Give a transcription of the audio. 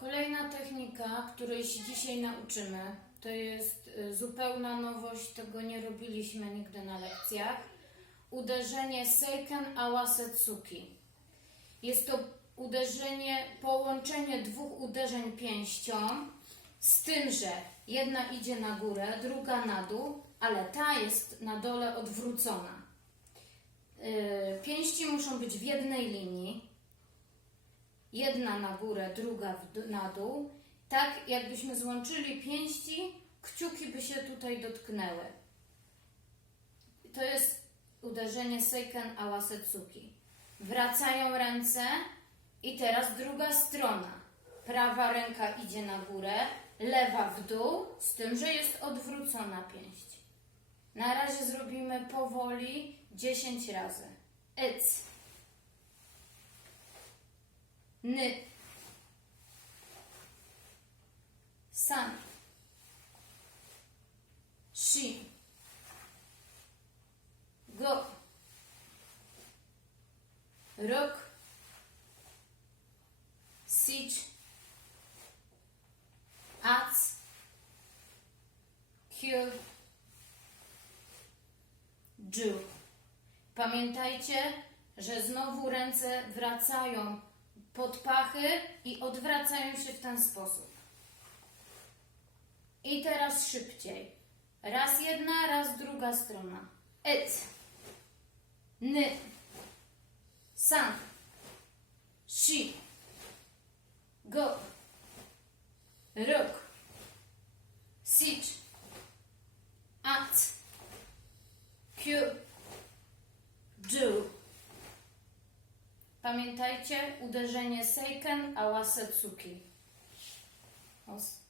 Kolejna technika, której się dzisiaj nauczymy, to jest y, zupełna nowość, tego nie robiliśmy nigdy na lekcjach. Uderzenie Seiken Awasetsuki. Jest to uderzenie, połączenie dwóch uderzeń pięścią, z tym, że jedna idzie na górę, druga na dół, ale ta jest na dole odwrócona. Yy, Pięści muszą być w jednej linii, jedna na górę, druga w na dół, tak jakbyśmy złączyli pięści, kciuki by się tutaj dotknęły. To jest uderzenie Seiken Awasetsuki. Wracają ręce i teraz druga strona. Prawa ręka idzie na górę, lewa w dół, z tym, że jest odwrócona pięść. Na razie zrobimy powoli 10 razy. Ic. Ny. San. Shi. Go. Rok. Sich. Ac. Kyu. Ju. Pamiętajcie, że znowu ręce wracają pod pachy i odwracają się w ten sposób. I teraz szybciej. Raz jedna, raz druga strona. It. Ny. San. Shi. Go. Pamiętajcie, uderzenie Seiken Awasetsuki. Os.